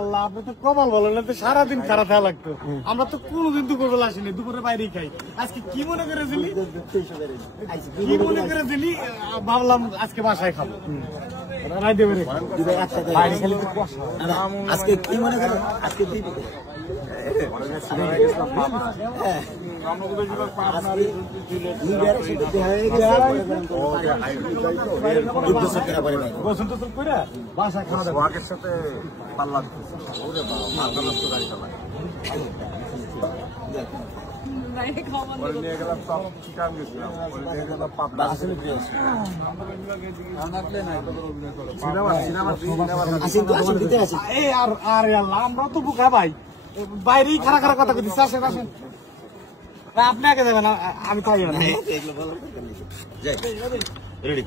আল্লাহ আপনি তো কমাল বলেন না, তো সারাদিন খারাপ থাকা লাগতো। আমরা তো কোনোদিন দুপুরবেলা আসিনি, দুপুরে বাইরেই খাই। আজকে কি মনে করেছিলি, কি মনে করেছিলি, ভাবলাম আজকে বাসায় খাবো। আজকে কি মনে করো, আজকে বাসায় খাওয়া সোহাগের সাথে পাল্লা মাথা নষ্ট গাড়ি চালায়। নিয়ে গেলাম সব চিকান গেছিলাম, নিয়ে গেলাম পাবনা। আমরা তো বুকা ভাই, বাইরেই খারাপ খারাপ কথা বলছি। আসেন আসেন, আপনি আগে যাবেন, আমি তাই রেডি।